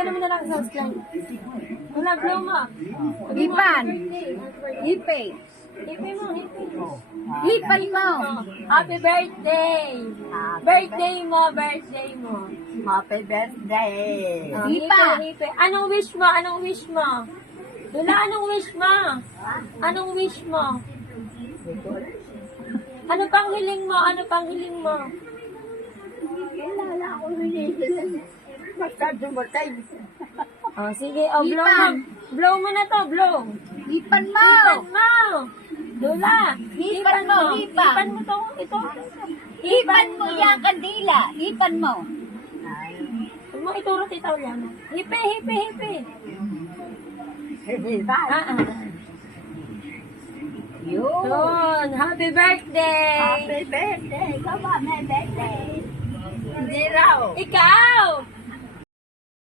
ganun mo na lang sa slime. Wala, blow mo. Hipan. Hipe. Hipi mo, hipi mo. Hipan mo. Happy birthday! Birthday mo, birthday mo. Happy birthday. Oh, Hipa. hipi. Anong wish mo? Anong wish mo? Dula, anong wish mo? Anong wish mo? Ano pang hiling mo? Ano pang hiling mo? Wala akong hinihiling. Basta dumatay. Oh, sige, oh, blow mo. Hipan. Blow mo na to, blow. Hipan mo. Hipan mo. Dula. Hipan mo, hipan. Hipan mo to, ito. Hipan mo yung kandila. Hipan mo. Huwag mo ituro kita ulan. Hipi, hipi, hipi. Hipan. Yun. Yun, happy birthday. Happy birthday. Ikaw ba may birthday? Hindi raw. Ikaw.